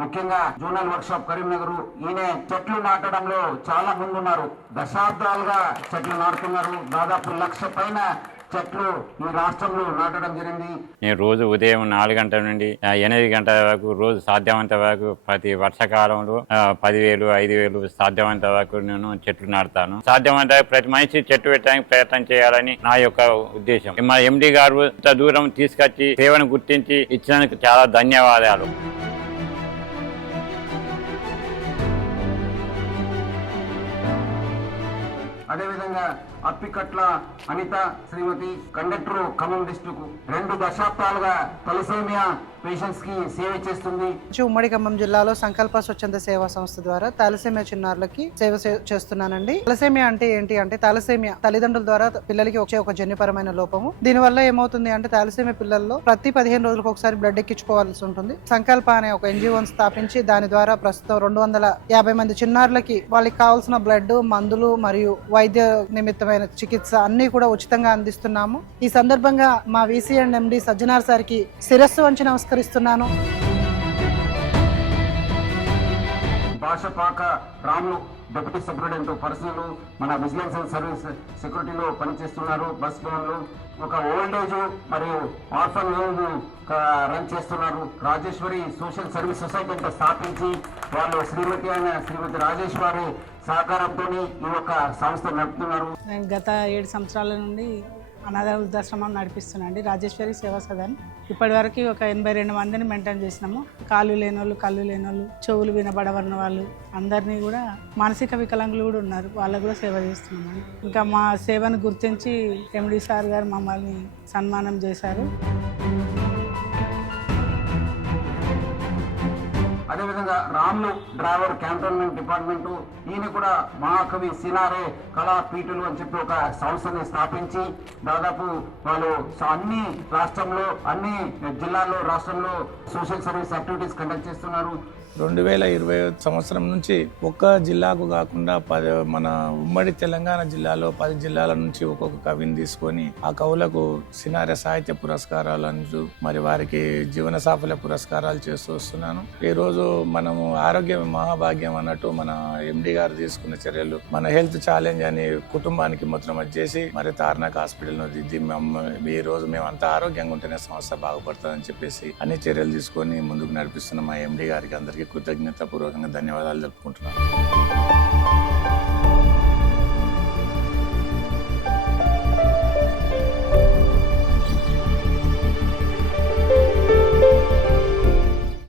ముఖ్యంగా zonal work shop Karimnagar. ఈయన చెట్లు నాటడంలో చాలా ముందున్నారు. దశాబ్దాలుగా చెట్లు నాటుతున్నారు. దాదాపు లక్ష పైన చెట్లు ఈ రాష్ట్రంలో నాటడం జరిగింది. నేను రోజు ఉదయం నాలుగు గంటల నుండి ఎనిమిది గంటల వరకు రోజు సాధ్యమంత వరకు ప్రతి వర్షకాలంలో పదివేలు ఐదు వేలు సాధ్యమంత వరకు నేను చెట్లు నాటుతాను. సాధ్యమంత ప్రతి మనిషి చెట్టు పెట్టడానికి ప్రయత్నం చేయాలని నా యొక్క ఉద్దేశం. మా ఎండి గారు ఇంత దూరం తీసుకొచ్చి సేవను గుర్తించి ఇచ్చినందుకు చాలా ధన్యవాదాలు. అదేవిధంగా అప్పికట్ల అనిత శ్రీమతి కండక్టర్ ఖమ్మం డిస్టిక్ రెండు దశాబ్దాలుగా తలసేమియా పేషెంట్స్కి సేవ చేస్తుంది. ఉమ్మడి ఖమ్మం జిల్లాలో సంకల్ప స్వచ్ఛంద సేవా సంస్థ ద్వారా తాలసేమియా చిన్నారులకి సేవ చేస్తున్నానండి. తలసేమియా అంటే ఏంటి అంటే తాలసేమియా తల్లిదండ్రుల ద్వారా పిల్లలకి వచ్చే ఒక జన్యుపరమైన లోపము. దీనివల్ల ఏమవుతుంది అంటే తాలసేమియా పిల్లల్లో ప్రతి పదిహేను రోజులకు ఒకసారి బ్లడ్ ఎక్కించుకోవాల్సి ఉంటుంది. సంకల్ప అనే ఒక ఎన్జిఓని స్థాపించి దాని ద్వారా ప్రస్తుతం రెండు వందల యాభై మంది చిన్నారులకి వాళ్ళకి కావాల్సిన బ్లడ్ మందులు మరియు వైద్య నిమిత్తమైన చికిత్స అన్ని కూడా ఉచితంగా అందిస్తున్నాము. ఈ సందర్భంగా మా వీసీ అండ్ ఎండి సజ్జనార్ సార్కి శిరస్సు వంచి నమస్కరిస్తున్నాను. Bhashapaka Ramulu deputy superintendent personnel మన విజిలెన్స్ అండ్ సర్వీస్ సెక్యూరిటీలో పనిచేస్తున్నారు. బస్ డ్రైవర్లు ఒక ఓల్డ్ ఏజ్ మరియు ఆర్ఫన్ హోమ్ రన్ చేస్తున్నారు. రాజేశ్వరి సోషల్ సర్వీస్ సొసైటీ స్థాపించి వాళ్ళు శ్రీమతి అయిన శ్రీమతి రాజేశ్వరి సహకారంతో ఈ యొక్క సంస్థ నడుపుతున్నారు. గత ఏడు సంవత్సరాల నుండి అనాథ వృద్ధాశ్రమం నడిపిస్తున్నాండి రాజేశ్వరి సేవా సదన్. ఇప్పటి వరకు ఒక ఎనభై రెండు మందిని మెయింటైన్ చేసినాము. కాళ్ళు లేని వాళ్ళు కళ్ళు లేని వాళ్ళు చెవులు వినబడవన్న వాళ్ళు అందరినీ కూడా మానసిక వికలాంగులు కూడా ఉన్నారు. వాళ్ళకు కూడా సేవ చేస్తున్నామండి. ఇంకా మా సేవను గుర్తించి ఎండి సార్ గారు మమ్మల్ని సన్మానం చేశారు. అదేవిధంగా రాములు డ్రైవర్ క్యాంటోన్మెంట్ డిపార్ట్మెంట్ ఈయన కూడా మహాకవి సినారే కళాపీఠులు అని చెప్పి ఒక సంస్థని స్థాపించి దాదాపు వాళ్ళు అన్ని రాష్ట్రంలో అన్ని జిల్లాల్లో రాష్ట్రంలో సోషల్ సర్వీస్ యాక్టివిటీస్ కండక్ట్ చేస్తున్నారు. రెండు వేల ఇరవై సంవత్సరం నుంచి ఒక్క జిల్లాకు కాకుండా పది మన ఉమ్మడి తెలంగాణ జిల్లాలో పది జిల్లాల నుంచి ఒక్కొక్క కవిని తీసుకొని ఆ కవులకు సినార సాహిత్య పురస్కారాలు అంటూ మరి వారికి జీవన సాఫల్య పురస్కారాలు చేస్తూ వస్తున్నాను. ఈ రోజు మనము ఆరోగ్యం మహాభాగ్యం అన్నట్టు మన ఎండి గారు తీసుకున్న చర్యలు మన హెల్త్ ఛాలెంజ్ అని కుటుంబానికి మొత్తం వచ్చేసి మరి తార్నాక్ హాస్పిటల్ దిద్ది ఈ రోజు మేము అంత ఆరోగ్యంగా ఉంటేనే సంస్థ బాగుపడుతుందని చెప్పేసి అన్ని చర్యలు తీసుకొని ముందుకు నడిపిస్తున్న మా ఎండి గారికి అందరికీ కృతజ్ఞత పూర్వకంగా ధన్యవాదాలు తెలుపుకుంటున్నాను.